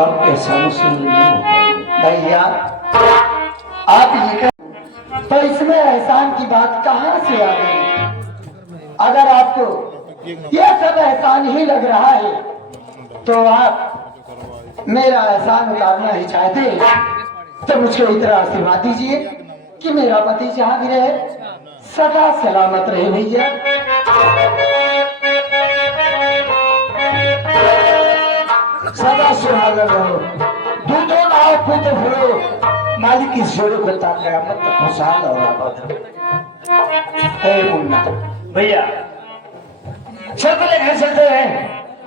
आपके एहसान सुन नहीं हो पाएंगे। भैया आप ये कह तो इसमें एहसान की बात कहाँ से आ गई? अगर आपको यह सब एहसान ही लग रहा है तो आप मेरा एहसान उतारना ही चाहते तो मुझको इतना आशीर्वाद दीजिए कि मेरा पति जहाँ भी रहे सदा सलामत रहे। भैया सदा सुहागन रहो, दूधो नाव पुत हो, मालिक की जोड़े को कयामत तक खुशहाल और आबाद रहो। हे मुन्ना भैया चल पहले घर चलते हैं,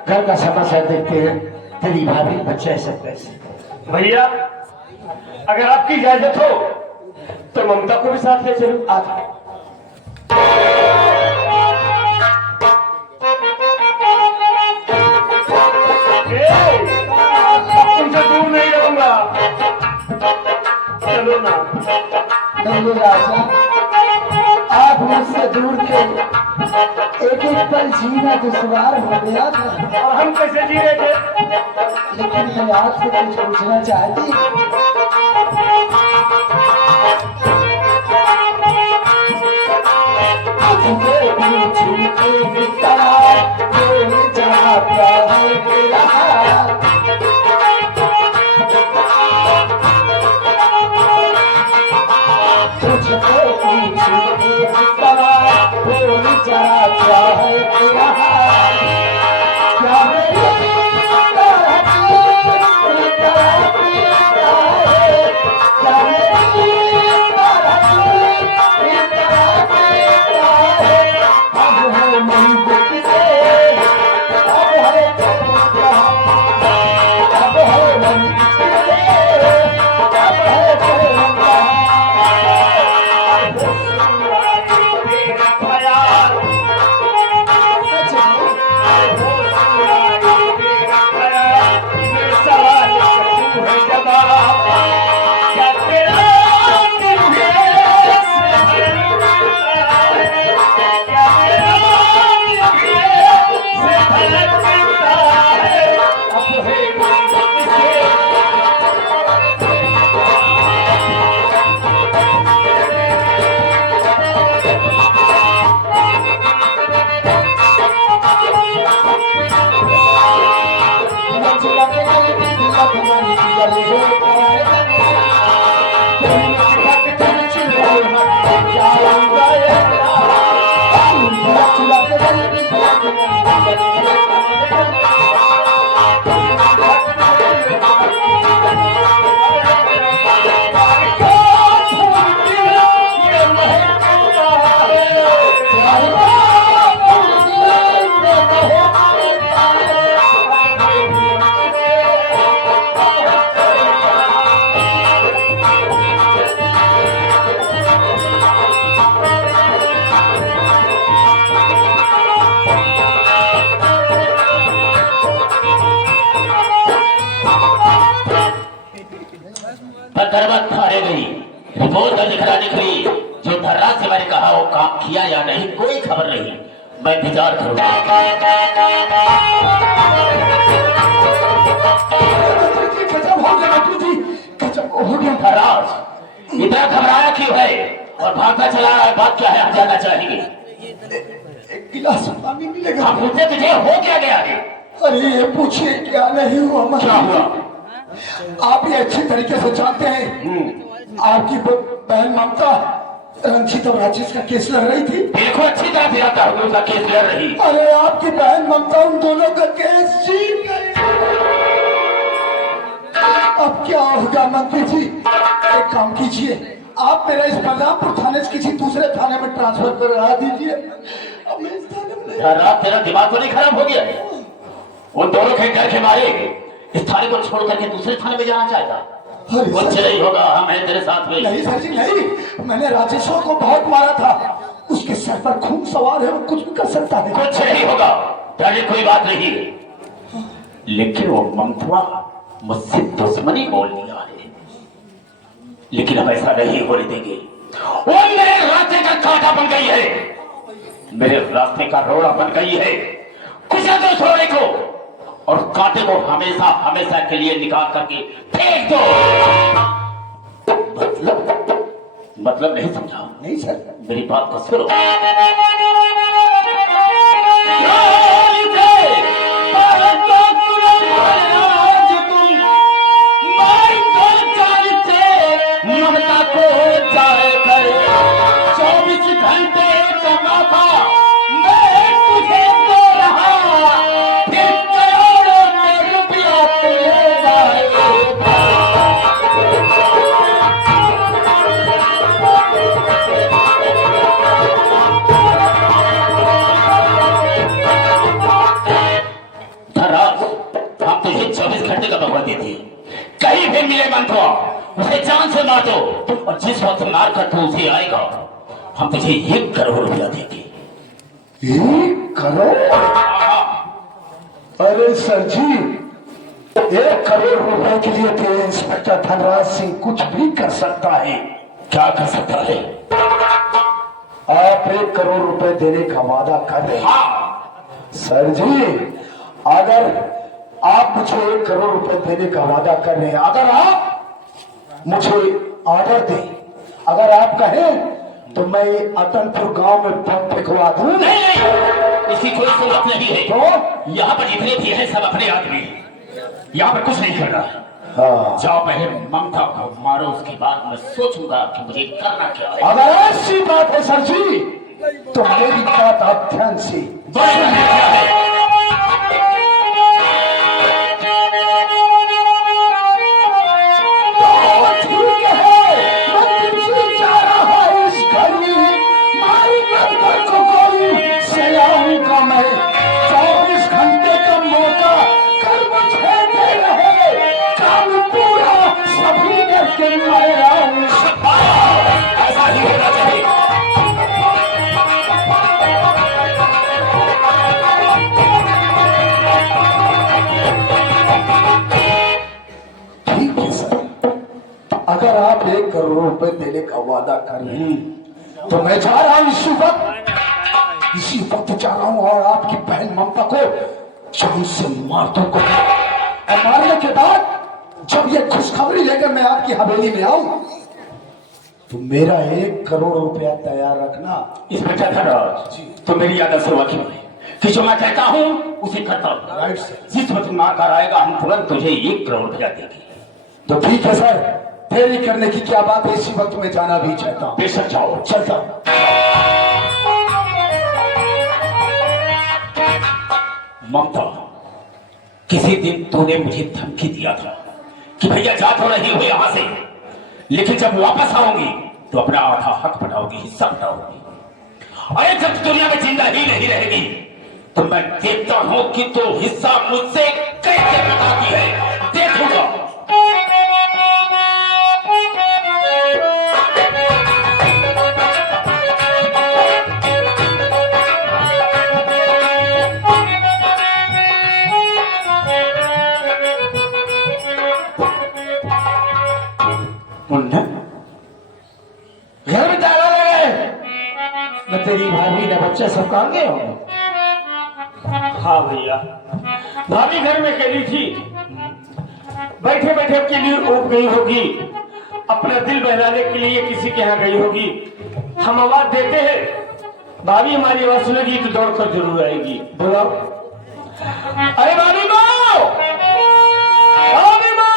घर का समाचार देखते हैं। तेरी भाभी बच्चे सब कैसे? भैया अगर आपकी इजाजत हो तो ममता को भी साथ ले चलो। आ तुमसे दूर नहीं रहूंगा, चलो ना। नहीं राजा, आप मुझसे दूर थे, एक एक पल जीना दुश्वार हो गया था। और हम कैसे जी रहे थे? लेकिन मैं आपसे कुछ पूछना चाहती। दरबार थारे गई रिपोर्ट दर्ज कराने गई। जो धर्राज से मैंने कहा वो काम किया या नहीं कोई खबर नहीं, मैं इंतजार करूंगा। धर्राज इतना घबराया क्यों है और भागता चला रहा है? बात क्या है? हम जानना चाहेंगे। एक गिलास पानी मिलेगा? हम पूछते तुझे हो क्या गया है? अरे ये पूछिए क्या नहीं हुआ? क्या हुआ? आप ये अच्छी तरीके से जानते हैं आपकी बहन ममता रंजीत और राजेश का केस लड़ रही थी। बिल्कुल अच्छी तरह दिखाता हूँ उसका केस लड़ रही। अरे आपकी बहन ममता उन दोनों का केस जीत गई। अब क्या होगा मंत्री जी? एक काम कीजिए, आप मेरा इस बलरामपुर थाने से किसी दूसरे थाने में ट्रांसफर करा दीजिए। अब मैं इस थाने में तेरा दिमाग तो नहीं खराब हो गया? उन दोनों के डर के मारे इस थाने को छोड़ करके दूसरे थाने में जाना चाहता? कुछ नहीं होगा, हम हैं तेरे साथ में। नहीं सर जी नहीं, मैंने राजेश्वर को बहुत मारा था, उसके सर पर खून सवार है, वो कुछ भी कर सकता है। कुछ नहीं होगा, डरने कोई बात नहीं। लेकिन वो ममता मुझसे दुश्मनी बोल लिया है, लेकिन हम ऐसा नहीं होने देंगे। वो मेरे रास्ते का कांटा बन गई है, मेरे रास्ते का रोड़ा बन गई है। कुछ तो छोड़ने को और कांटे को हमेशा हमेशा के लिए निकाल करके फेंक दो। मतलब नहीं समझा? नहीं सर। मेरी बात को सुनो। ममता को जाए कर 24 घंटे चला था मैं तुझे दे रहा, फिर करोड़ों में रुपया तुझे जाएगा। धनराज, हम तुझे 24 घंटे का वक्त देते हैं। कहीं भी मिले मंत्वा उसे जान से मार दो, और जिस वक्त मार कर तू उसे आएगा हम तुझे 1 करोड़ रुपया देंगे। 1 करोड़? अरे सर जी, 1 करोड़ रुपए के लिए तो इंस्पेक्टर धनराज सिंह कुछ भी कर सकता है। क्या कर सकता है? आप 1 करोड़ रुपए देने का वादा कर रहे हैं। हाँ सर जी, अगर आप मुझे 1 करोड़ रुपए देने का वादा कर रहे हैं, अगर आप मुझे ऑर्डर दें, अगर आप कहें तो मैं अतनपुर गांव में बम फेंकवा दूं। नहीं नहीं, इसकी कोई जरूरत नहीं है। तो यहाँ पर जितने भी हैं सब अपने आदमी, यहाँ पर कुछ नहीं कर रहा। हाँ, जाओ पहले ममता को मारो, उसके बाद मैं सोचूंगा कि मुझे करना क्या है। अगर ऐसी बात है सर जी तो मेरी बात आप ध्यान से बस नहीं क्या है? ठीक है, मैं तुझे जा रहा है इस घड़ी, मारी नंबर को गोली से आऊंगा मैं। 24 घंटे का मौका कर मुझे दे रहे, काम पूरा सभी करके मैं आऊं। ऐसा ही होना चाहिए। ठीक है सर, अगर आप 1 करोड़ रुपए देने का वादा कर रहे हैं तो मैं जा रहा हूं इसी वक्त जा रहा हूं और आपकी बहन ममता को जान से मार दूंगा। और मारने के बाद जब ये खुशखबरी लेकर मैं आपकी हवेली में आऊं तो मेरा 1 करोड़ रुपया तैयार रखना। इंस्पेक्टर धनराज, तो मेरी याद से वाकिफ है कि जो मैं कहता हूँ उसे करता हूँ। Right sir. जिस वक्त मार आएगा हम तुरंत तुझे 1 करोड़ रुपया देंगे। तो ठीक है सर, देरी करने की क्या बात है, इसी वक्त में जाना भी चाहता हूँ। बेशक जाओ। चलता हूँ। ममता, किसी दिन तूने मुझे धमकी दिया था कि भैया जा तो रही हो यहां से, लेकिन जब वापस आओगी तो अपना आधा हक बटाओगी, हिस्सा बटाओगी। अरे जब दुनिया में जिंदा ही नहीं रहेगी तो मैं देखता हूं कि तू हिस्सा मुझसे कैसे बटाती है, देखूंगा। घर में ताला लगा है, न तेरी भाभी न बच्चा सब कहाँ गए होंगे? हाँ भैया, भाभी घर में कही थी, बैठे बैठे के लिए उब गई होगी, अपना दिल बहलाने के लिए किसी के यहाँ गई होगी। हम आवाज देते हैं, भाभी हमारी आवाज सुनेगी तो दौड़कर जरूर आएगी। बुलाओ। अरे भाभी माँ, भाभी माँ,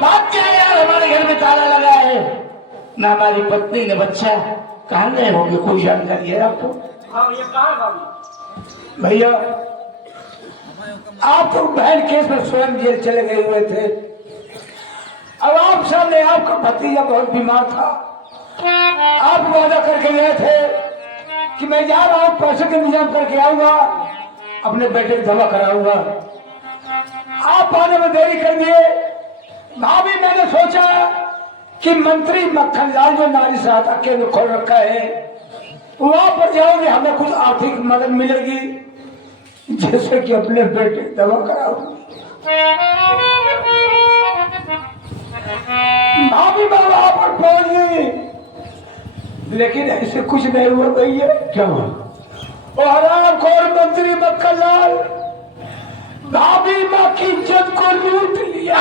बात क्या है यार, हमारे घर में ताला लगा है, ना हमारी पत्नी न बच्चा, कहाँ गए होंगे? कोई जानकारी है आपको? हाँ भैया, कहाँ है भाभी? भैया, आप तो बहन केस में स्वयं जेल चले गए हुए थे। अब आप सामने आपका भतीजा बहुत बीमार था, आप वादा करके गए थे कि मैं जा रहा हूं, पैसे का इंतजाम करके आऊंगा, अपने बेटे की दवा कराऊंगा। आप आने में देरी कर दिए। भाभी, मैंने सोचा कि मंत्री मक्खनलाल जो नारी सहायता केंद्र खोल रखा है वहां पर जाओगे, हमें कुछ आर्थिक मदद मिलेगी, जैसे कि अपने बेटे की दवा कराऊंगी। भाभी मैं वहां पर पहुंच गई, लेकिन ऐसे कुछ नहीं हुआ भैया। क्या हुआ? वो हरामखोर मंत्री मक्खनलाल भाभी माँ की इज्जत को लूट लिया।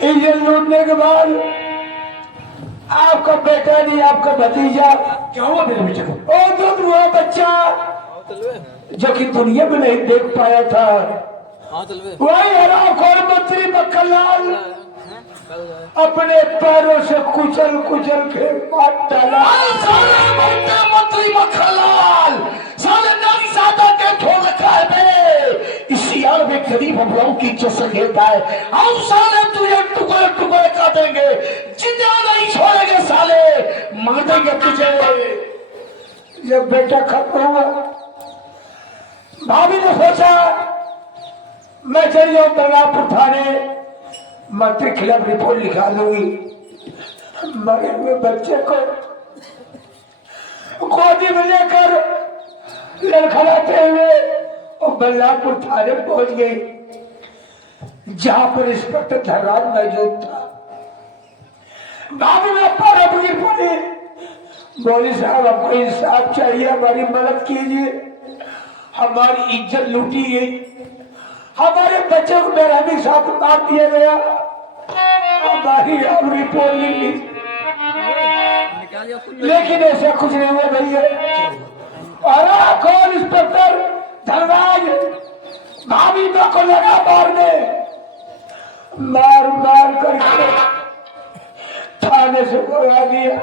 इज्जत लूटने के बाद आपका बेटा नहीं, आपका भतीजा। क्या हुआ मेरे बेटे को? और दूध हुआ बच्चा जो कि दुनिया में नहीं देख पाया था, वही हरामखोर मंत्री मक्खनलाल अपने पैरों से कुचल कुचल के मार डाला। साले मंत्री मक्खनलाल, साले नारी सादा के ठोक रखा है बे। इसी यार में गरीब अफवाहों की इज्जत से खेलता है। हम साले तुझे टुकड़े टुकड़े कर देंगे, जिंदा नहीं छोड़ेंगे साले, मार देंगे तुझे। जब बेटा खत्म हुआ, भाभी ने सोचा मैं चली जाऊं बलरामपुर थाने, मंत्री खिलाफ रिपोर्ट लिखा दूंगी। मरे हुए बच्चे को गोदी में लेकर लड़खड़ाते हुए और बलरामपुर थाने पहुंच गई, जहां पर इंस्पेक्टर धनराज मौजूद था। भाभी में पर गिर पड़ी, बोली साहब हमको इंसाफ चाहिए, हमारी मदद कीजिए, हमारी इज्जत लूटी गई, हमारे बच्चे को बेरहमी के साथ मार दिया गया, हमारी आप रिपोर्ट लिख ली। लेकिन ऐसा कुछ नहीं हुआ भैया। अरे कौन इंस्पेक्टर धनराज भाभी माँ को लगा मारने, मार मार करके थाने से बुला दिया।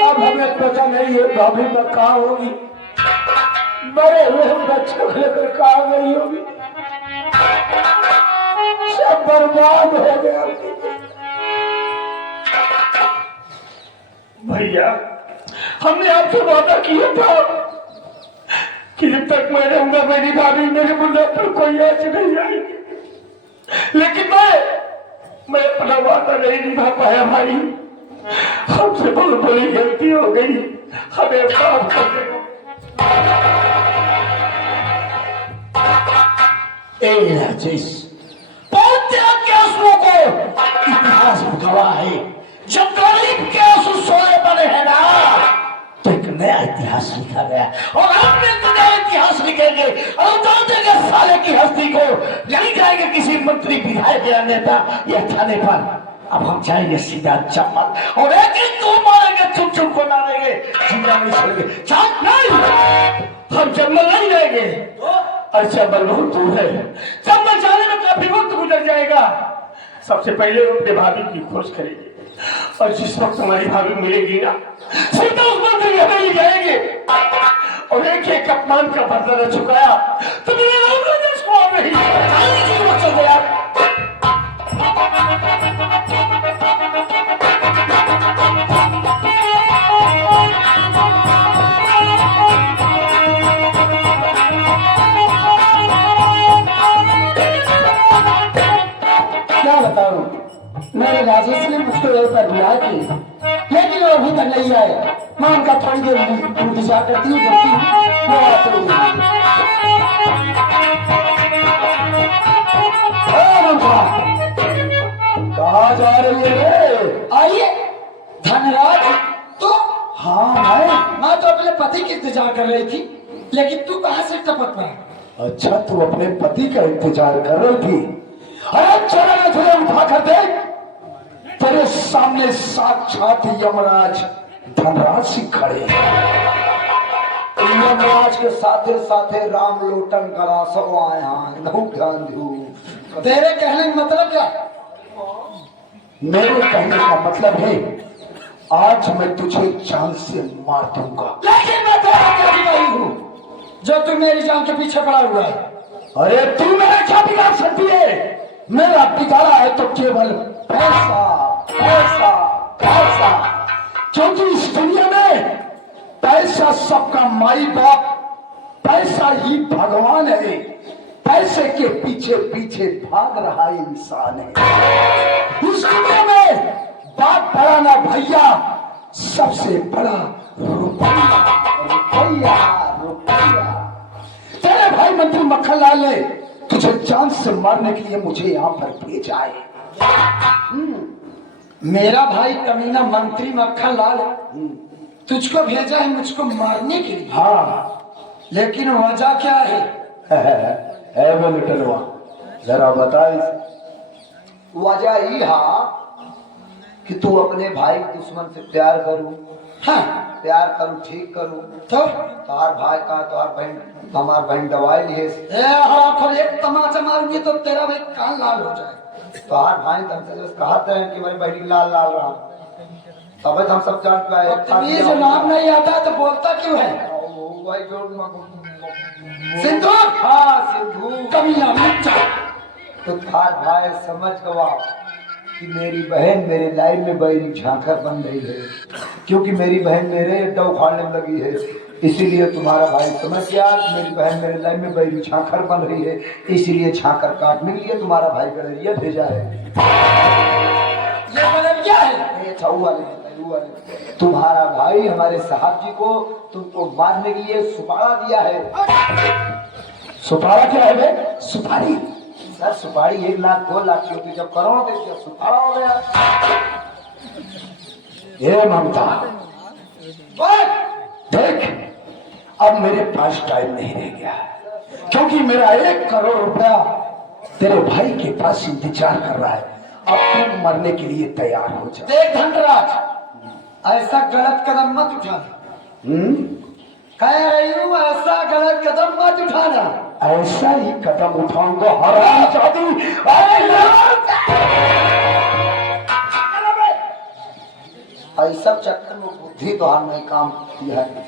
अब हमें पता नहीं है भाभी माँ कहाँ होगी, मरे हुए बच्चों को लेकर कहाँ गई होगी, सब बर्बाद हो गया। भैया हमने आपसे वादा किया था कि जब तक मैं रहूंगा मेरी भाभी मेरे मुद्दे पर कोई ऐसे नहीं आएगी, लेकिन मैं अपना वादा नहीं निभा पाया भाई। हमसे बहुत बड़ी गलती हो गई, हमें माफ कर दो। के आंसुओं को इतिहास गवाह है। जब गरीब के आंसू सोने बने हैं ना, तो एक नया इतिहास लिखा गया और हम भी नया इतिहास लिखेंगे और उतार देंगे साले की हस्ती को। नहीं जाएंगे किसी मंत्री विधायक या नेता या थाने पर, अब हम जाएंगे सीधा चम्बल और एक एक को मारेंगे, चुप चुप को मारेंगे, जिंदा नहीं छोड़ेंगे। चाप नहीं, हम चम्बल नहीं जाएंगे। और चम्बल बहुत दूर है, चम्बल जाने में काफी वक्त गुजर जाएगा। सबसे पहले अपने भाभी की खोज करेंगे और जिस वक्त हमारी भाभी मिलेगी ना, सीधा उस मंत्री के घर ले जाएंगे और एक एक अपमान का बदला न चुकाया तो मेरे नहीं चल गया। क्या बताऊं, मेरे राजेश ने मुझको यहीं पर बुलाया थी, लेकिन वो अभी तक नहीं आए। मैं उनका थोड़ी देर इंतजार करती हूँ, जबकि वो आते हुए। कहाँ जा रही है? आइए धनराज। तो हाँ मैं तो अपने पति की इंतजार कर रही थी, लेकिन तू कहाँ से टपक पड़ा? अच्छा तू अपने पति का इंतजार कर रही थी? अरे चला ना, तुझे उठा कर दे, तेरे सामने साक्षात यमराज धनराज सिंह खड़े हैं। यमराज के साथे साथे राम लोटन गड़ा सब आए हैं। तेरे कहने का मतलब क्या? मेरे कहने का मतलब है आज मैं तुझे जान से मार दूंगा। लेकिन मैं तेरा क्या बिगाड़ी हूँ जो तू मेरी जान के पीछे पड़ा हुआ है? अरे तू मेरा क्या बिगाड़ सकती है? मेरा बिगाड़ा है तो केवल पैसा पैसा पैसा, क्योंकि इस दुनिया में पैसा सबका माई बाप, पैसा ही भगवान है। पैसे के पीछे पीछे भाग रहा इंसान है। इस दुनिया में बाप बड़ा ना भैया, सबसे बड़ा रुपया रुपया रुपया। तेरे भाई मंत्री मक्खन लाल ने तुझे जान से मारने के लिए मुझे यहाँ पर भेजा है। मेरा भाई कमीना मंत्री मक्खन लाल तुझको भेजा है मुझको मारने के लिए। हाँ, लेकिन वजह क्या है? है लुटनवा, जरा बता। वजह ही कि तू अपने भाई के दुश्मन से प्यार करूं। हाँ, प्यार करूं, ठीक करूं तो तार भाई का तार बहन हमार बहन दवाई लिए एक तमाचा मारूंगी तो तेरा भाई कान लाल हो जाए। तार भाई तुमसे कहते हैं कि मेरी बहनी लाल लाल रहा, तब हम सब जान पाए। ये जो नाम नहीं आता तो बोलता क्यों है? सिंधु। हाँ सिंधु कमीना मिर्चा। तो थार भाई समझ गवा कि मेरी बहन मेरे लाइन में बैरी झांकर बन रही है, क्योंकि मेरी बहन मेरे अड्डा उखाड़ने में लगी है। इसीलिए तुम्हारा भाई समझ गया कि मेरी बहन मेरे लाइन में बैरी झांकर बन रही है, इसीलिए झांकर काटने के लिए तुम्हारा भाई गड़रिया भेजा है। ये गड़रिया है, ये छऊ वाले तुम्हारा भाई हमारे साहब जी को तुमको मारने के लिए सुपारा दिया है। सुपारा क्या है बे? सुपारी? सर सुपारी 1 लाख 2 लाख की, जब करोड़ दे दिया सुपारा हो गया। ये ममता देख, अब मेरे पास टाइम नहीं रह गया, क्योंकि मेरा 1 करोड़ रुपया तेरे भाई के पास इंतजार कर रहा है। अब तुम मरने के लिए तैयार हो जा। देख धनराज, ऐसा गलत कदम मत उठाना। कह रही हूँ ऐसा गलत कदम मत उठाना। ऐसा ही कदम उठाऊंगा हरामजादी। ऐसा चक्कर में बुद्धि तो हार नहीं काम किया है।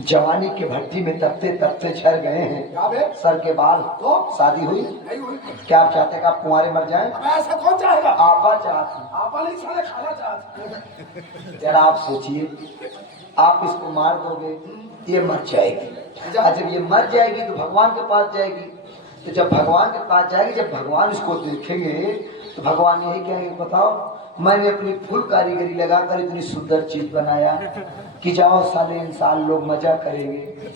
जवानी के भट्टी में तपते तपते झड़ गए हैं सर के बाल। तो शादी हुई नहीं हुई? क्या आप चाहते हैं कि आप कुंवारे मर जाएं? ऐसा कौन चाहेगा? आपा चाहते, आपा नहीं साले खाना चाहते। जरा आप सोचिए, आप इसको मार दोगे, ये मर जाएगी। जब ये मर जाएगी तो भगवान के पास जाएगी। तो जब भगवान के पास जाएगी, जब भगवान इसको देखेंगे तो भगवान यही कहेंगे, बताओ मैंने अपनी फुल कारीगरी लगाकर इतनी सुंदर चीज बनाया कि जाओ साले इंसान लोग मजा करेंगे,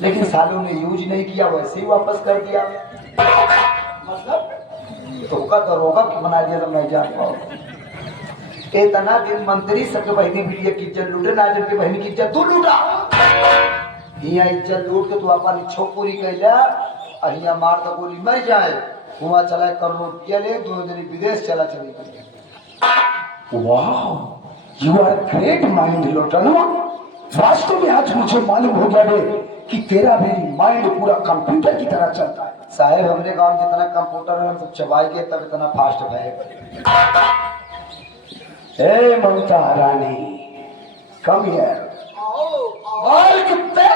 लेकिन सालों ने यूज नहीं किया, वैसे ही वापस कर दिया। मतलब धोखा तो रोका कि बना दिया, तो मैं जान पाओ। इतना दिन मंत्री सबके बहनी मिलिए की इज्जत लूटे, नाजर की बहनी की इज्जत तू लूटा। यहाँ इज्जत लूट के तू अपन इच्छो पूरी कैला, अहिया मार तो गोली मर जाए, वहाँ चला करोड़ रुपया ले, 2 दिन विदेश चला चले। वाह, यू आर ग्रेट माइंड लोटनवा। वास्तव में आज मुझे मालूम हो गया कि तेरा भी माइंड पूरा कंप्यूटर की तरह चलता है। साहेब हमरे गांव जितना कंप्यूटर है हम सब चबाएंगे तब इतना फास्ट है। ए ममता रानी, कम हियर। बाल कुत्ते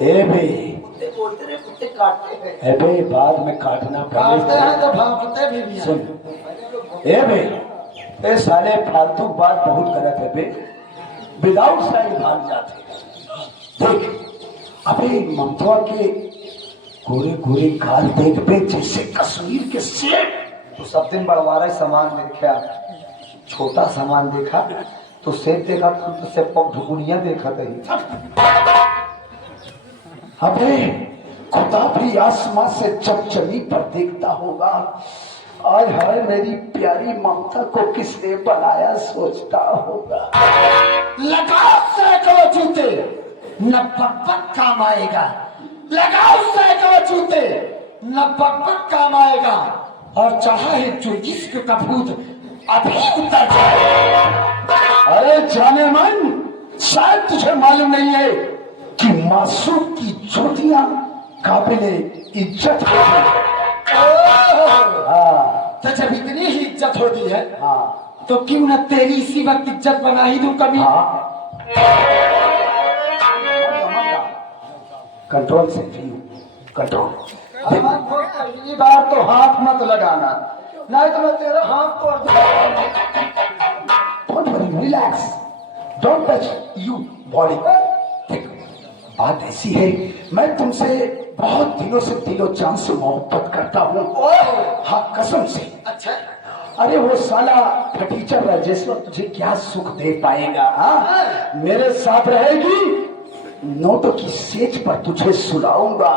ए बे, कुत्ते बोलते रहे, कुत्ते काटते हैं। ए बे, बाद में काटना काटते हैं तो भागते भी नहीं। सुन ए बे, ए साले फालतू बात बहुत गलत है बे, विदाउट साइन भाग जाते। देख अबे ममता के गोरे गोरे गाल देख बे, जैसे कश्मीर के सेब। तो सब दिन बड़वारा सामान देखा, छोटा सामान देखा तो सेब देखा, तो सेब ढुकुनिया देखा नहीं। अबे खुदा भी आसमां से जब जमी पर देखता होगा, आज हाय मेरी प्यारी ममता को किसने बनाया सोचता होगा। लगाओ सैकड़ों जूते, न पक काम आएगा। लगाओ सैकड़ों जूते, न पक काम आएगा। और चाहा है जो इश्क का भूत अभी उतर जाए। अरे जाने मन, शायद तुझे मालूम नहीं है कि मासूम की ज्योतियां काबिले इज्जत होती। तो जब इतनी ही इज्जत होती है, हाँ, तो क्यों न तेरी इसी वक्त इज्जत बना ही दूं कभी। कंट्रोल से कंट्रोल। पहली बार तो हाथ मत लगाना, नहीं तो मैं तेरा हाथ तोड़ दूंगा। Don't worry, relax, don't touch you body. बात ऐसी है, मैं तुमसे बहुत दिनों से दिलो जान से मोहब्बत करता हूँ। हाँ कसम से। अच्छा, अरे वो साला फटीचर राजेश्वर तुझे क्या सुख दे पाएगा। हाँ, मेरे साथ रहेगी नोटों की सेज पर तुझे सुलाऊंगा।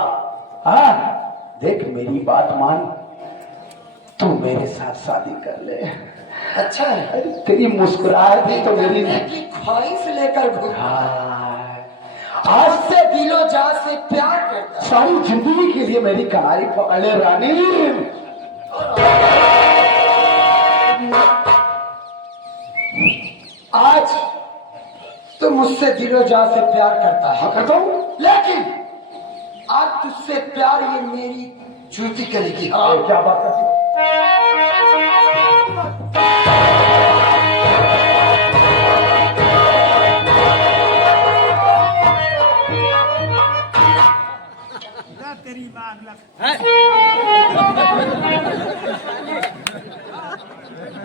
हाँ, देख मेरी बात मान, तू मेरे साथ शादी कर ले। अच्छा है। अरे तेरी मुस्कुराहट भी तो मेरी की ख्वाहिश लेकर घूम, हाँ, आज से दिलो जान से प्यार करता। सारी जिंदगी के लिए मेरी कहानी पकड़ ले रानी। आज तो मुझसे दिलो जान से प्यार करता है। हाँ करता हूँ। लेकिन आज तुझसे प्यार ये मेरी जूती करेगी। हाँ, क्या बात करती हो?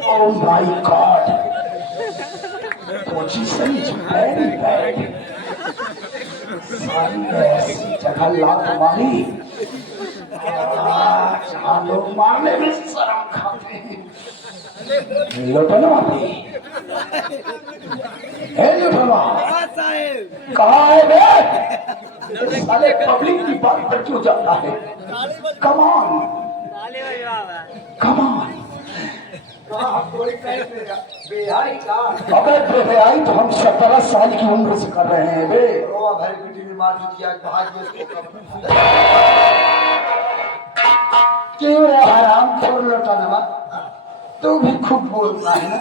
Oh my God! Position is very bad. सारी ऐसी जगह लात मारी जहाँ लोग मारने में शर्म खाते हैं। लुटनवा भी, हे लुटनवा, कहाँ है बे? साले पब्लिक की बात पर क्यों जाता है? Come on, come on. अगर बेहयाई तो हम 17 साल की उम्र से कर रहे हैं बे। क्यों रे हराम खोर लौटाना, तू भी खूब बोलता है ना।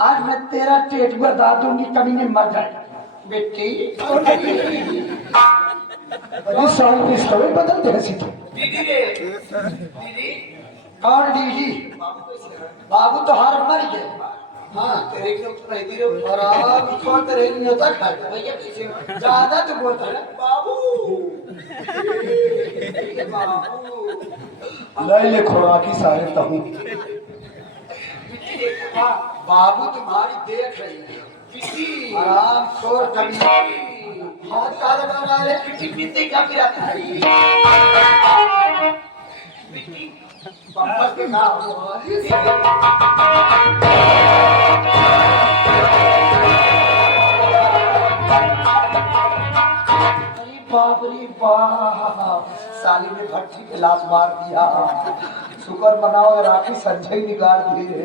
आज मैं तेरा टेट बता दूंगी, कभी नहीं मर जाए बेटी। साइंटिस्ट हमें बदल दे सीधे। कौन दीदी? बाबू तो हार मर गए। हाँ, ज्यादा तो बोलता है बाबू। ले ले खुराकी सारे तहूँ। बाबू तुम्हारी देख रही है। आराम छोड़ कभी हाथ काले बना ले, पिटी क्या पिराता है। पापा के नाम बाप रे बाप, साली ने भट्टी पे लात मार दिया। शुक्र बनाओ राखी संजय निकाल दिए,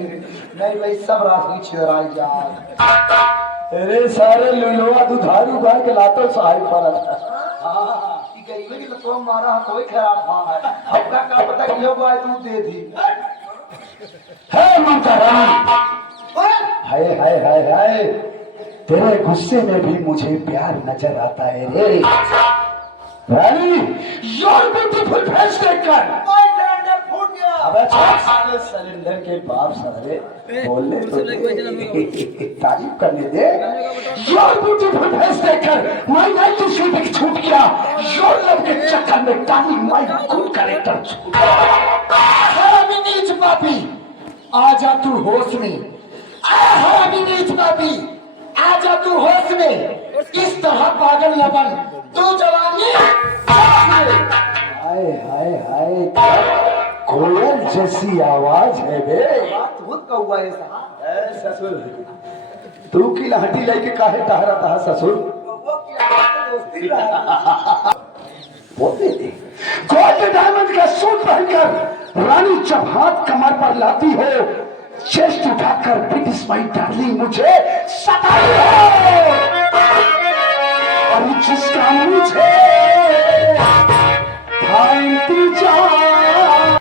नहीं भाई सब राखी छिड़ाई जाए। तेरे सारे लुलवा दुधारू गाय के लातों सहाय पर गरीबी की लतों मारा कोई खराब हाँ है। आपका क्या पता कि लोग आए दूध दे दी है ममता रानी। हाय हाय हाय हाय, तेरे गुस्से में भी मुझे प्यार नजर आता है रे रानी। योर ब्यूटीफुल फेस देखकर अबे साले सिलेंडर के बाप सारे बोलने तो तारीफ करने दे। योर ब्यूटीफुल फेस देखकर माय नाइट टू शूटिंग छूट गया। योर लव के चक्कर में डार्लिंग माय गुड कैरेक्टर छूट गया। हरामी नीच पापी, आजा तू होश में। हरामी नीच पापी, आजा तू होश में। इस तरह पागल न बन, तू जवानी। हाय हाय हाय, कोयल जैसी आवाज है बे। कौआ ससुर, तू की लाठी लेके काहे टहरा था ससुर? बोलते थे गोल्ड डायमंड का सूट पहनकर रानी जब हाथ कमर पर लाती हो, चेस्ट उठाकर ब्रिटिश माई डार्लिंग मुझे सताती हो, और जिसका मुझे